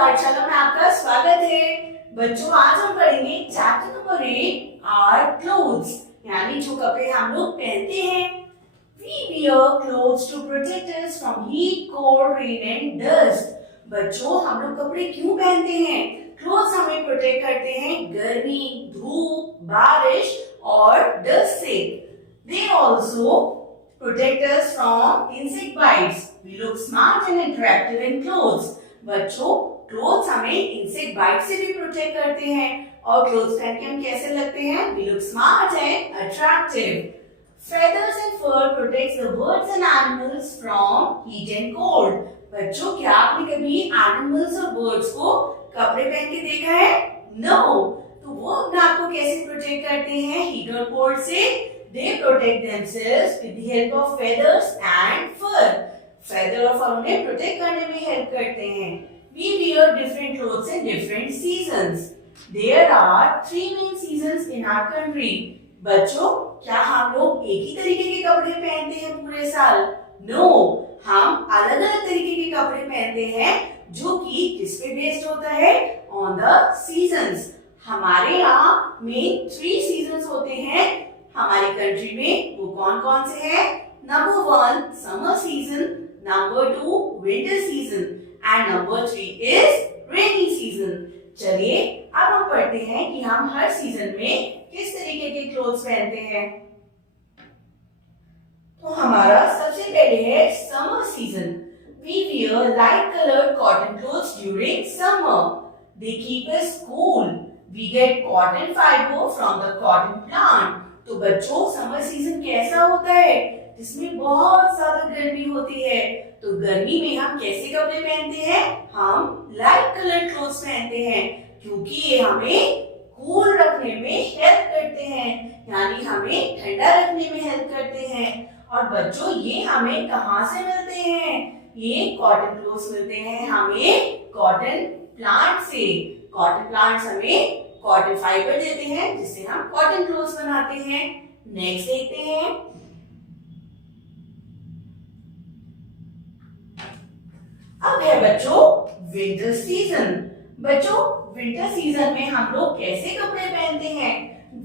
पाठशाला में आपका स्वागत है। बच्चों आज हम पढ़ेंगे चैप्टर नंबर 8 आर क्लोथ्स, यानी जो कपड़े हम लोग पहनते हैं। We wear clothes to protect us from heat, cold, rain and dust. बच्चों हम लोग कपड़े क्यों पहनते हैं? क्लोथ्स हमें प्रोटेक्ट करते हैं गर्मी, धूप, बारिश और डस्ट से। They also protect us from insect bites. We look smart and attractive in clothes. बच्चों क्लोथ्स हमें इंसेक्ट बाइट से भी प्रोटेक्ट करते हैं और क्लोथ्स पहन के हम कैसे लगते हैं? We look smart and attractive. Feathers and fur protects the birds and animals from heat and cold. बच्चों क्या आपने कभी एनिमल्स और बर्ड्स को कपड़े पहन के देखा है? No. तो वो अपने आप को कैसे प्रोटेक्ट करते हैं हीट और कोल्ड से? They protect themselves with the help of feathers and fur. Feather और fur उन्हें प्रोटेक्ट करने में हेल्प करते हैं। We wear different clothes in different seasons. There are 3 main seasons in our country. बच्चों क्या हम लोग एक ही तरीके के कपड़े पहनते हैं पूरे साल? No. हम अलग अलग तरीके के कपड़े पहनते हैं जो कि किस पे बेस्ड होता है? On the seasons. हमारे यहाँ में 3 seasons होते हैं हमारी कंट्री में। वो कौन कौन से हैं? Number 1 summer season, number 2 winter season and number 3 is rainy season. चलिए अब हम पढ़ते हैं कि हम हर सीजन में किस तरीके के क्लोथ्स पहनते हैं। तो हमारा सबसे पहले है summer season. We wear light colored cotton clothes during summer. They keep us cool. We get cotton fiber from the cotton plant. तो बच्चों समर सीजन कैसा होता है? जिसमें बहुत ज्यादा गर्मी होती है। तो गर्मी में हम कैसे कपड़े पहनते हैं? हम लाइट कलर क्लोथ्स पहनते हैं क्योंकि ये हमें कूल रखने में हेल्प करते हैं, यानी हमें ठंडा रखने में हेल्प करते हैं। और बच्चों ये हमें कहाँ से मिलते हैं? ये कॉटन क्लोथ्स मिलते हैं हमें कॉटन प्लांट से। कॉटन प्लांट्स हमें कॉटन फाइबर देते हैं जिससे हम कॉटन क्लोथ्स बनाते हैं। नेक्स्ट देखते हैं। अब है बच्चों विंटर सीजन। बच्चों विंटर सीजन में हम लोग कैसे कपड़े पहनते हैं?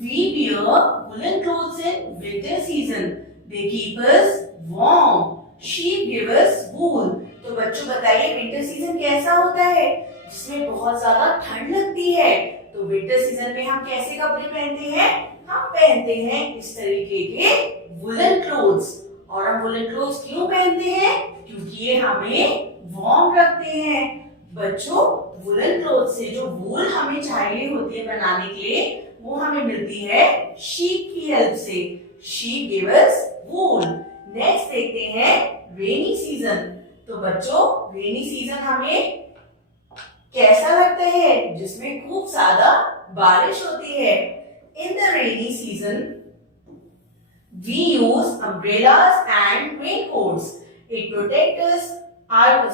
We wear woolen clothes in winter season. They keep us warm. Sheep give us wool. तो बच्चों बताइए विंटर सीजन कैसा होता है? जिसमें बहुत ज्यादा ठंड लगती है। तो विंटर सीजन में हम कैसे कपड़े पहनते हैं? हम पहनते हैं इस तरीके के वुलन क्लोथ्स। और हम वुलन क्लोथ्स क्यों पहनते हैं? क्योंकि ये हमें वार्म रखते हैं। बच्चों वुलन क्लोथ से जो वूल हमें चाहिए होती है बनाने के लिए वो हमें मिलती है शीप की हेल्प से। शीप गिव अस वूल। नेक्स्ट देखते हैं रेनी सीजन। तो बच्चों रेनी सीजन हमें कैसा लगता है? जिसमें खूब ज्यादा बारिश होती है। In the rainy season we use umbrellas and raincoats. It protects our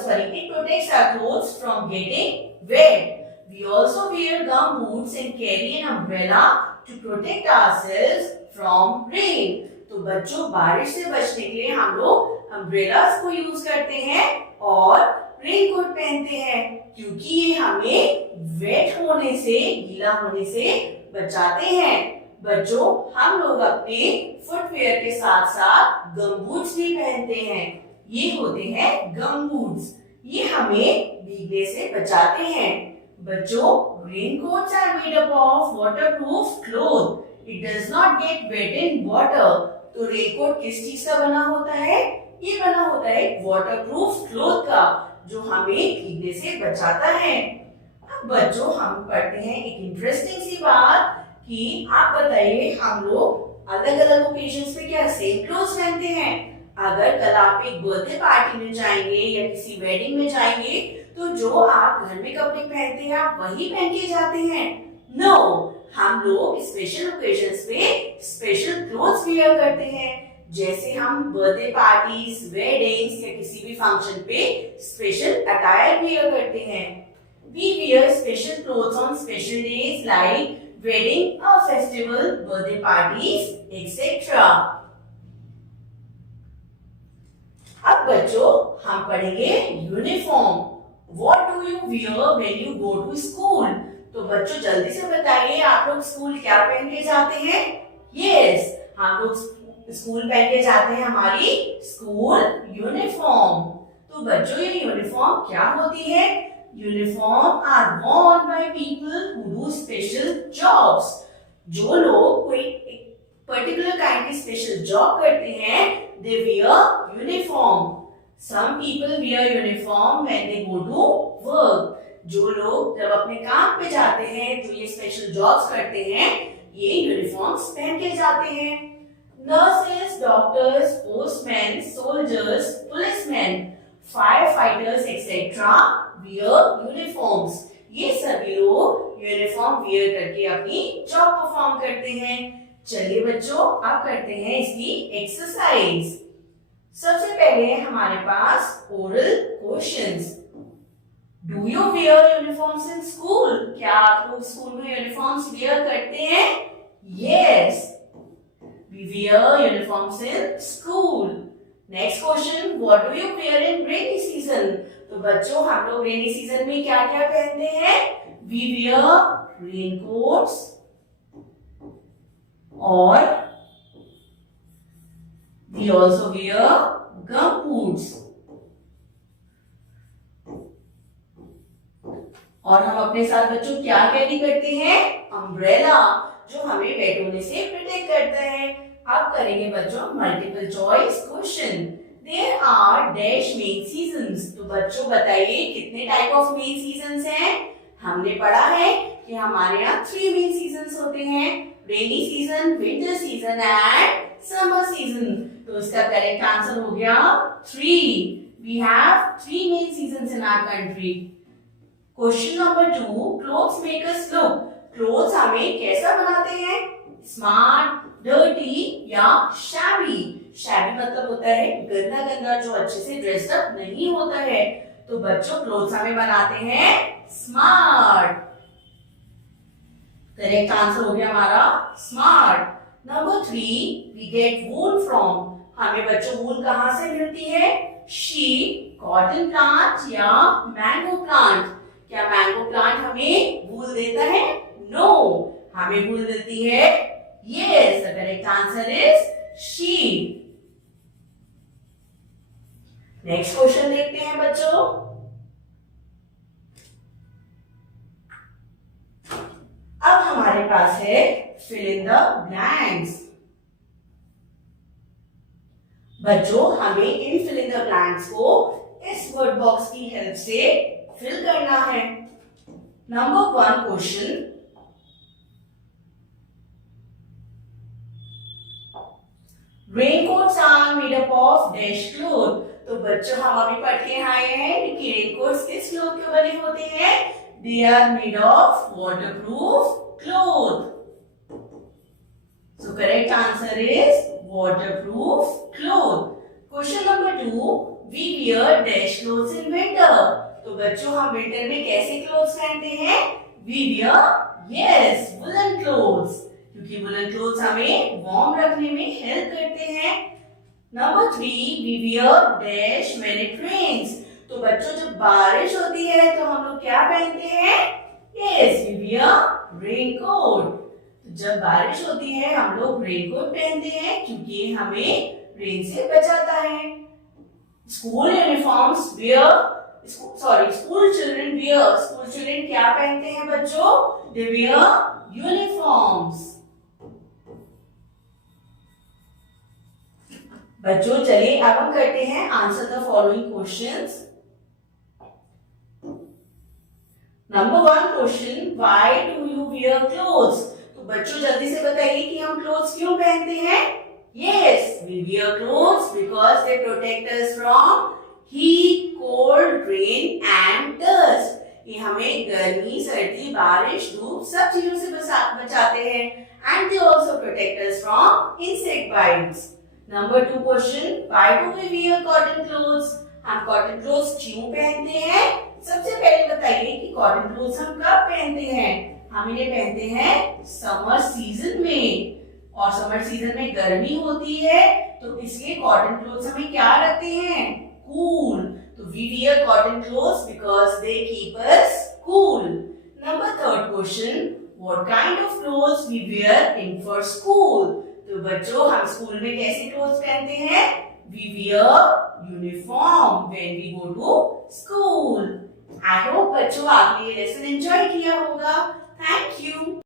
clothes from getting wet. We also wear gum boots and carry an umbrella to protect ourselves from rain. तो बच्चों बारिश से बचने के लिए हम लोग अम्ब्रेलास को यूज करते हैं और रेनकोट पहनते हैं क्योंकि ये हमें वेट होने से, गीला होने से बचाते हैं। बच्चों हम लोग अपने फुटवेयर के साथ साथ गम बूट्स भी पहनते हैं। ये होते हैं गम बूट्स। ये हमें भीगने से बचाते हैं। बच्चों raincoats are made up of waterproof cloth. It does not get wet in water. तो रेनकोट किस चीज का बना होता है? ये बना होता है वाटरप्रूफ क्लॉथ का जो हमें भीगने से बचाता है। अब बच्चों हम पढ़ते हैं एक इंटरेस्टिंग सी बात कि आप बताइए हम लोग अलग अलग ओकेजन्स पे क्या सेम क्लोथ्स पहनते हैं? अगर कल आप एक बर्थडे पार्टी में जाएंगे या किसी वेडिंग में जाएंगे तो जो आप घर में कपड़े पहनते हैं आप वही पहन के जाते हैं? नो, हम लोग स्पेशल ओकेजन्स पे स्पेशल क्लोथ्स वियर करते हैं। जैसे हम बर्थडे पार्टीज, वेडिंग्स या किसी भी फंक्शन पे स्पेशल अटायर वियर करते हैं। We wear special clothes on special days like wedding or festival, birthday parties, etc. अब बच्चों हम पढ़ेंगे uniform. What do you wear when you go to school? तो बच्चों जल्दी से बताइए, आप लोग स्कूल क्या पहन के जाते हैं? Yes, हम लोग स्कूल पहन के जाते हैं हमारी स्कूल यूनिफॉर्म। तो बच्चों ये यूनिफॉर्म क्या होती है? Uniform are worn by people who do special jobs। जो लोग कोई पर्टिकुलर काइंड की स्पेशल जॉब करते हैं, they wear uniform। Some people wear uniform when they go to work। जो लोग जब अपने काम पे जाते हैं तो ये स्पेशल जॉब्स करते हैं, ये यूनिफॉर्म्स पहन के जाते हैं। Nurses, doctors, postman, soldiers, policeman, fire fighters etcetera wear uniforms. ये सभी लोग यूनिफॉर्म वियर करके अपनी जॉब परफॉर्म करते हैं। चलिए बच्चों, अब करते हैं इसकी एक्सरसाइज। सबसे पहले हमारे पास oral questions. Do you wear uniforms in school? क्या आप लोग स्कूल में यूनिफॉर्म्स वियर करते हैं? Yes, we wear uniforms in school. Next question, what do you wear in rainy season? तो बच्चों हम लोग रेनी सीजन में क्या क्या पहनते हैं? वी वियर रेनकोट्स और we also wear gum boots। और हम अपने साथ बच्चों क्या कैरी करते हैं? अम्ब्रेला, जो हमें वेट होने से प्रोटेक्ट करता है। अब करेंगे बच्चों multiple choice question. There are dash main seasons. तो बच्चों बताइए कितने टाइप ऑफ मेन सीजन्स हैं? हमने पढ़ा है कि हमारे यहाँ 3 मेन सीजन्स होते हैं, rainy season, winter season and summer season. तो इसका करेक्ट आंसर हो गया 3। We have 3 main seasons in our country। Question number 2, clothes make us look. Clothes हमें कैसा बनाते हैं? स्मार्ट, डर्टी या शैबी। शैबी मतलब होता है गंदा गंदा, जो अच्छे से ड्रेस्ड अप नहीं होता है। तो बच्चों क्लोथ्स हमें बनाते हैं स्मार्ट। करेक्ट आंसर हो गया हमारा smart. Number 3, we get wool from. हमें बच्चों वूल कहां से मिलती है? शीप, कॉटन प्लांट या मैंगो प्लांट। क्या मैंगो प्लांट हमें वूल देता है? नो, हमें वूल मिलती है, yes, the correct answer is sheep. Next question देखते हैं बच्चों। अब हमारे पास है फिल इन द ब्लैंक्स। बच्चों हमें इन फिल इन द ब्लैंक्स को इस वर्ड बॉक्स की हेल्प से फिल करना है। Number 1 question, raincoats are made up of dash cloth. तो बच्चों हम अभी पढ़ के आए हैं कि रेनकोट्स किस क्लॉथ के बने होते हैं? They are made of waterproof cloth। So correct answer is waterproof cloth। Question number 2, we wear dash clothes in winter। तो बच्चों हम विंटर में कैसे क्लोथ्स पहनते हैं? We wear yes woolen clothes, क्योंकि वुलन क्लोथ्स हमें वार्म रखने में हेल्प करते हैं। Number 3, we wear dash when it rains। तो बच्चों जब बारिश होती है तो हम लोग क्या पहनते हैं? Yes, we wear raincoat. जब बारिश होती है हम लोग रेनकोट पहनते हैं, क्योंकि हमें रेन से बचाता है। School uniforms wear, school children क्या पहनते हैं बच्चों? They wear uniforms. बच्चों चलिए अब हम करते हैं answer the following questions. Number 1 question, why do you wear clothes? तो बच्चों जल्दी से बताइए कि हम क्लोथ्स क्यों पहनते हैं? Yes, we wear clothes because they protect us from heat, cold, rain and dust. ये हमें गर्मी, सर्दी, बारिश, धूप सब चीजों से बचाते हैं। And they also protect us from insect bites. Number 2 question, why do we wear cotton clothes? हम कॉटन क्लोथ्स क्यों पहनते हैं? सबसे पहले बताइए कि कॉटन क्लोथ्स हम कब पहनते हैं? हम इन्हें पहनते हैं समर सीजन में, और समर सीजन में गर्मी होती है तो इसलिए कॉटन क्लोथ्स हमें क्या रखते हैं? कूल। तो we wear cotton clothes because they keep us cool. Number third question, what kind of clothes we wear in for school? तो बच्चों हम स्कूल में कैसे क्लोथ्स पहनते हैं? We wear uniform when we go to school. I hope बच्चों आपने ये लेसन एंजॉय किया होगा. Thank you.